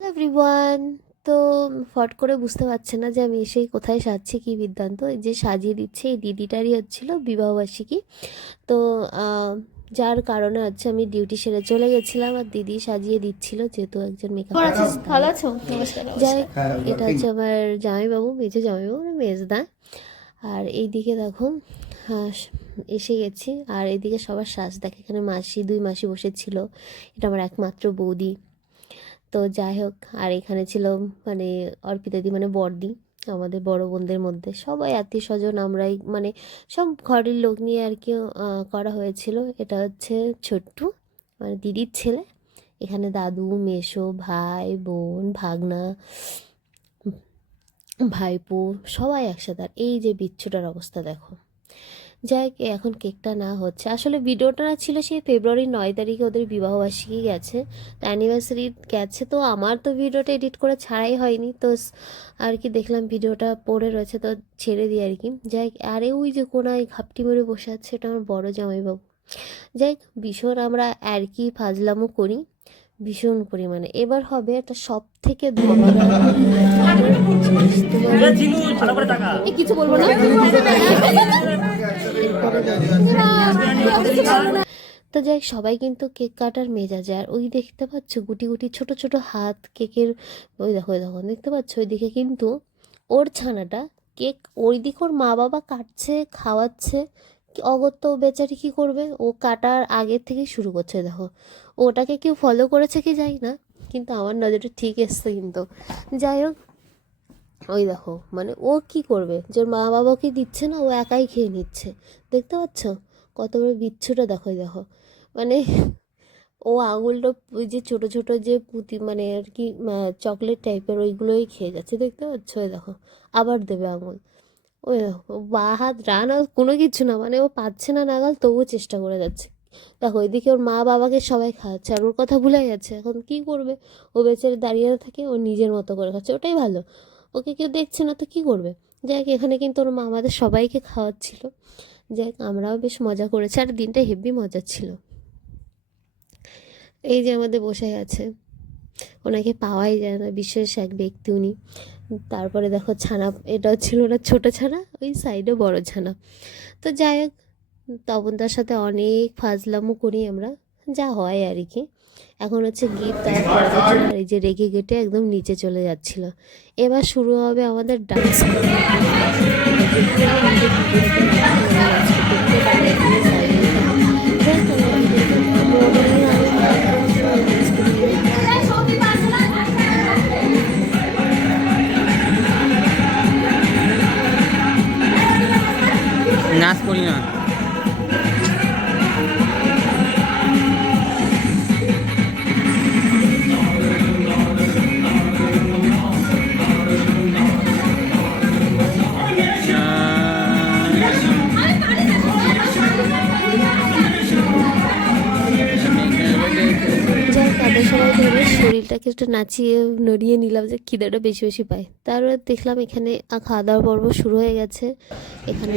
Everyone. তো ফট করে বুঝতে পারছে না যে আমি এসেই কোথায় সাজছি কি বৃত্তান্ত। এই যে সাজিয়ে দিচ্ছে এই দিদিটারই হচ্ছিল বিবাহবার্ষিকী। তো যার কারণে হচ্ছে আমি ডিউটি সেরে চলে গেছিলাম আর দিদি সাজিয়ে দিচ্ছিল, যেহেতু একজন মেকআপ আর্টিস্ট। ভালো আছো? নমস্কার। যাই হোক, এটা হচ্ছে আমার জামাইবাবু, মেজো জামাইবাবু, মেজদা। আর এইদিকে দেখো এসে গেছি। আর এইদিকে সবার সাজ দেখ, এখানে মাসি, দুই মাসি বসেছিল। এটা আমার একমাত্র বৌদি। তো যাই হোক, আর এখানে ছিল মানে অর্পিতা দি মানে বড়দি, আমাদের বড় বোনদের মধ্যে সবাই আত্মীয় স্বজন আমরাই মানে সব ঘরের লোক নিয়ে আর কি করা হয়েছিল। এটা হচ্ছে ছোট্টু মানে দিদির ছেলে। এখানে দাদু, মেসো, ভাই, বোন, ভাগনা, ভাইপো সবাই একসাথে। আর এই যে বিচ্ছুটার অবস্থা দেখো। যাই হোক, এখন কেকটা না হচ্ছে, আসলে ভিডিওটা না ছিল সেই ফেব্রুয়ারির 9 তারিখে ওদের বিবাহবার্ষিকী গেছে, তো অ্যানিভার্সারি গেছে। তো আমার তো ভিডিওটা এডিট করে ছাড়াই হয়নি, তো আর কি দেখলাম ভিডিওটা পড়ে রয়েছে তো ছেড়ে দিই আর কি। যাই হোক, আরে ওই যে কোনায় ঘাপটি মেরে বসে আছে এটা আমার বড় জামাইবাবু। যাই হোক, ভীষণ আমরা আর কি ফাজলামো করি ভীষণ পরিমাণে। এবার হবে একটা সব থেকে ধামাকা জিনিস, কিছু বলবো না। তো যাই, সবাই কিন্তু কেক কাটার মেজাজে। আর ওই দেখতে পাচ্ছ গুটি গুটি ছোট ছোট হাত কেকের, ওই দেখো ওই দেখো দেখতে পাচ্ছ ওইদিকে কিন্তু ওর ছানাটা কেক, ওইদিকে ওর মা বাবা কাটছে খাওয়াচ্ছে। অগত্য বেচারি কী করবে, ও কাটার আগের থেকেই শুরু করছে। দেখো ওটাকে কেউ ফলো করেছে কি যাই না, কিন্তু আমার নজরটা ঠিক এসছে কিন্তু। যাই হোক, ওই দেখো মানে ও কি করবে, যে ওর মা বাবাকে দিচ্ছে না, ও একাই খেয়ে নিচ্ছে। দেখতে পাচ্ছ কত বড় বিচ্ছুটা, দেখো দেখো মানে ও আঙুলটা ওই যে ছোট ছোট যে পুঁতি মানে আর কি চকলেট টাইপের ওইগুলোই খেয়ে যাচ্ছে, দেখতে পাচ্ছ? ওই দেখো আবার দেবে আঙুল। ওই দেখো বা হাত রান আর কোনো কিছু না, মানে ও পাচ্ছে না নাগাল তবুও চেষ্টা করে যাচ্ছে। দেখো ওইদিকে ওর মা বাবাকে সবাই খাওয়াচ্ছে আর ওর কথা ভুলে গেছে। এখন কি করবে, ও বেচারে দাঁড়িয়ে না থাকে, ও নিজের মতো করে খাচ্ছে, ওটাই ভালো। ওকে কেউ দেখছে না তো কি করবে। যাই হোক, এখানে কিন্তু ওর মা আমাদের সবাইকে খাওয়াচ্ছিল। যাই হোক, আমরাও বেশ মজা করেছি আর দিনটা হেভি মজা ছিল। এই যে আমাদের বসে আছে, ওনাকে পাওয়াই যায় না, বিশেষ এক ব্যক্তি উনি। তারপরে দেখো ছানা, এটা ছিল না ছোট ছানা, ওই সাইডে বড় ছানা। তো যাই হোক, তপনদার সাথে অনেক ফাজলামো করি আমরা, যা হয় আর কি। এখন হচ্ছে গিফট দেওয়া করার জন্য, আর এই যে রেগে গেটে একদম নিচে চলে যাচ্ছিল। এবার শুরু হবে আমাদের ডান্স। নাচ করি না। যাই তাদের সবাই ধরে শরীরটাকে একটু নাচিয়ে নড়িয়ে নিলাম যে খিদেটা বেশি বেশি পায়। তারপরে দেখলাম এখানে খাওয়া দাওয়ার পর্ব শুরু হয়ে গেছে। এখানে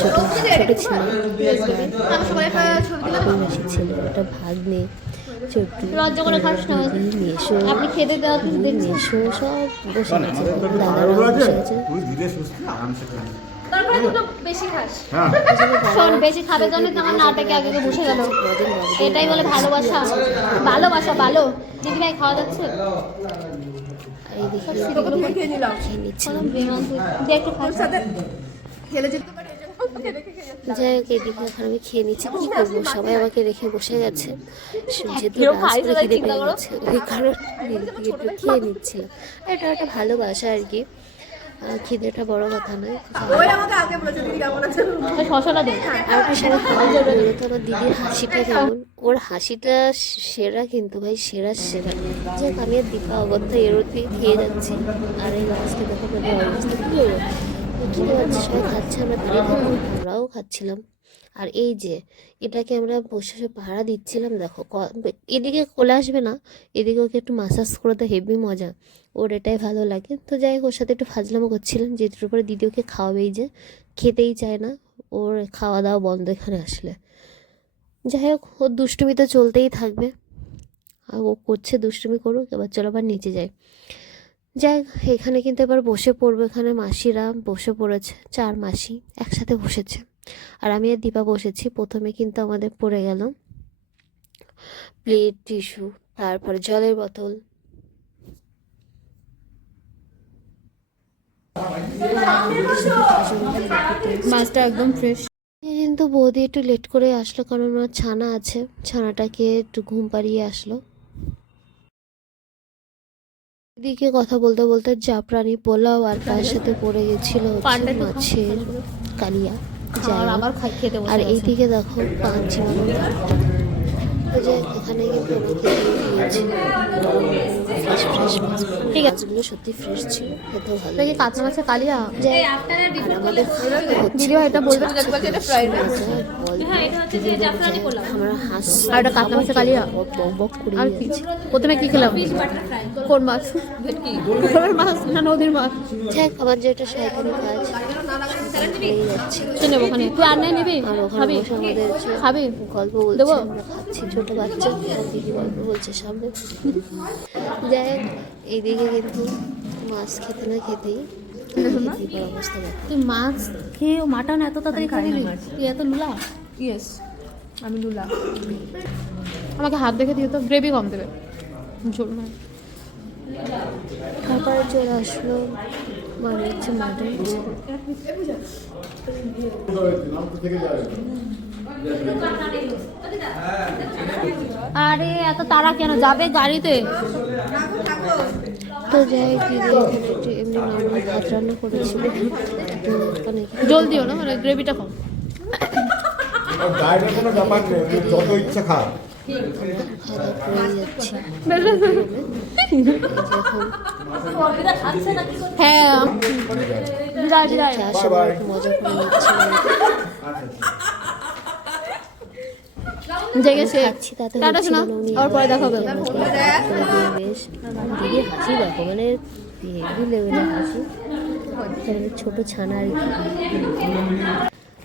ছোট ছোট ছিল, বেশি ছিল, ওটা ভাগ্নে, ছোট্টু, মেশো, মেশো সব বসে গেছে, দাদারাও বসে গেছে। বেশি খাস, শোন বেশি খাবে জন্য তো আমার নাটাকে আগে বসে গেল। এটাই বলে ভালোবাসা, ভালোবাসা ভালো। দিদি ভাই খাওয়া যাচ্ছে, এই দেখি খেয়ে নিচ্ছিলাম। যাই হোক, এদিকে এখন আমি খেয়ে নিচ্ছি, কি করবো, সবাই আমাকে রেখে বসে গেছে। যেহেতু ডান্স করে খিদে পেয়ে গেছে ওই কারণে একটু খেয়ে নিচ্ছিলাম। এটা একটা ভালোবাসা আর কি, খিদেটা বড় কথা নয়। আর একটা সবাই খাওয়া যাবে তো। আমার দিদির হাসিটা কেমন, ওর হাসিটা সেরা কিন্তু ভাই, সেরা সেরা। যাক, আমি আর দীপা অগত্যা এরোর থেকে খেয়ে যাচ্ছি। আর এই লাস্টে দেখো তাদের অবস্থা কী হলো, খিদে পাচ্ছে, সবাই খাচ্ছে, আমরা দাঁড়িয়ে থাকবো, আমরাও খাচ্ছিলাম। আর এই যে এটাকে আমরা বসে বসে পাহারা দিচ্ছিলাম, দেখো এদিকে কোলে আসবে না, এদিকে ওকে একটু মাসাজ করে তো হেভি মজা, ওর এটাই ভালো লাগে। তো যাই হোক, ওর সাথে একটু ফাজলামো করছিলাম, যেটার উপরে দিদি ওকে খাওয়াবেই, যে খেতেই চায় না, ওর খাওয়া দাওয়া বন্ধ এখানে আসলে। যাই হোক, ওর দুষ্টুমি তো চলতেই থাকবে। আর ও করছে দুষ্টুমি করুক, এবার চলো আবার নিচে যাই। যাই, এখানে কিন্তু এবার বসে পড়বো। এখানে মাসিরা বসে পড়েছে, 4 মাসি একসাথে বসেছে, আর আমি আর দীপা বসেছি। প্রথমে কিন্তু আমাদের পড়ে গেল প্লেট, টিস্যু, তারপরে জলের বোতল। মাছটা একদম ফ্রেশ। কিন্তু বৌদি একটু লেট করে আসলো, কারণ ওর ছানা আছে, ছানাটাকে একটু ঘুম পাড়িয়ে আসলো। এদিকে কথা বলতে বলতে জাফরানি পোলাও আর তার সাথে পড়ে গেছিল হচ্ছে মাছের কালিয়া। যাই হোক, আবার খেতে আর এইদিকে দেখো কাঞ্চি মাছের ভর্তা। তো যাই হোক, এখানে কিন্তু অনেকে দিয়েছে ফ্রেশ ফ্রেশ মাছ। ঠিক আছে। মাছগুলো সত্যি ফ্রেশ ছিল, খেতেও ভালো কি কাঁচা মাছের কালিয়া? যাই হোক, আর আমাদের খাওয়া হচ্ছে। দিদিও এটা বলবে। মজা বল, আমরা হাসছি, আর এটা কাঁচা মাছের কালিয়া? বক বক করে আর কি প্রথমে কি খেলাম? কোন মাছ? পুকুরের মাছ না নদীর মাছ? দেখ, আমার যেটা শয়তানি কাজ করেই যাচ্ছে। শুনে ওখানে তুই আর নাই নিবি? আর ওখানে খাবি? বসে আমাদের হচ্ছে খাবি? গল্প বলছে, দেবো? আমরা খাচ্ছি, ছোট বাচ্চা আর দিদি গল্প বলছে সামনে। যাই হোক, এইদিকে কিন্তু মাছ খেতে না খেতেই দীপার অবস্থা দেখো। তুই মাছ খেয়ে মাটন এত তাড়াতাড়ি খাবি? তুই এত লুলা? ইয়েস, আমি লুলা। আমাকে হাত দেখে দিয়ে তো গ্রেভি কম দেবে, ঝোল না। তারপরে চলে আসলো মানে হচ্ছে মাটন। আরে এত তারা কেন, যাবে গাড়িতে। তো যাই হোক, দিদি এখানে একটু এমনি নর্মাল ভাত রান্না করেছিল, তো মানে জলদিও না, মানে গ্রেভিটা কম। বাইরে কোনো ব্যাপার নেই, যত ইচ্ছা খা। খাওয়া দাওয়া করেই যাচ্ছি। হ্যাঁ, বিদায় বিদায়। আসার একটু মজা করে নিচ্ছি, জেগেছে। খাচ্ছি, তাতে টাটা হচ্ছিল শোনা, না। উনি আবার পরে দেখা হবে। আমাকে হাত করে দিয়ে বেশ দিদি হাসি দেখো, মানে হেভি লেভেলের হাসি, মানে ছোট ছানা আর কি।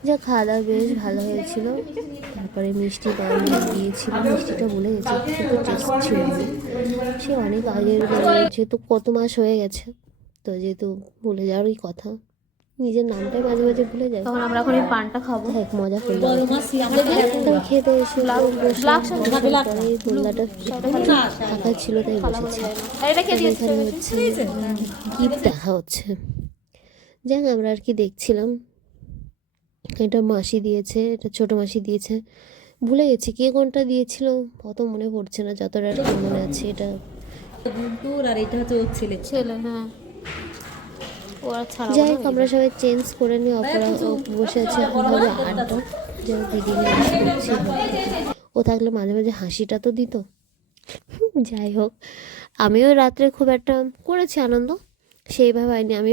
যা খাওয়া দাওয়া বেশ ভালো হয়েছিল। তারপরে মিষ্টি দই দিয়েছিল, মিষ্টিটা ভুলে গেছি, কিন্তু টেস্ট ছিল না। সে অনেক আগের, মানে যেহেতু কত মাস হয়ে গেছে, তো যেহেতু ভুলে যাওয়ারই কথা, নিজের নামটাই মাঝে মাঝে ভুলে যায়। তখন আমরা এখন এই পানটা খাবো। এক মজা করলাম, তো খেতে এসে বসলাম। বসার পরে দোলনাটা ফাঁকা ছিল, তাই বসেছি। এখানে হচ্ছে গিফট দেখা হচ্ছে। যাই হোক, আমরা আর কি দেখছিলাম। এটা মাসি দিয়েছে, এটা ছোট মাসি দিয়েছে, ভুলে গেছি কে কোনটা দিয়েছিল, অত মনে পড়ছে না, যতটা আর কি মনে আছে। এটা আর এটা হচ্ছে ওর ছেলে। ছেলে, হ্যাঁ। ওরা ছাড়া যাই হোক, আমরা সবাই চেঞ্জ করে নিয়ে অপরা বসে আছে, এখন হবে আড্ডা। যাই হোক, দিদি নিয়ে আসতে হচ্ছে। ও থাকলে মাঝে মাঝে হাসিটা তো দিত। যাই হোক, আমিও রাত্রে খুব একটা করেছি আনন্দ, সেইভাবে হয়নি। আমি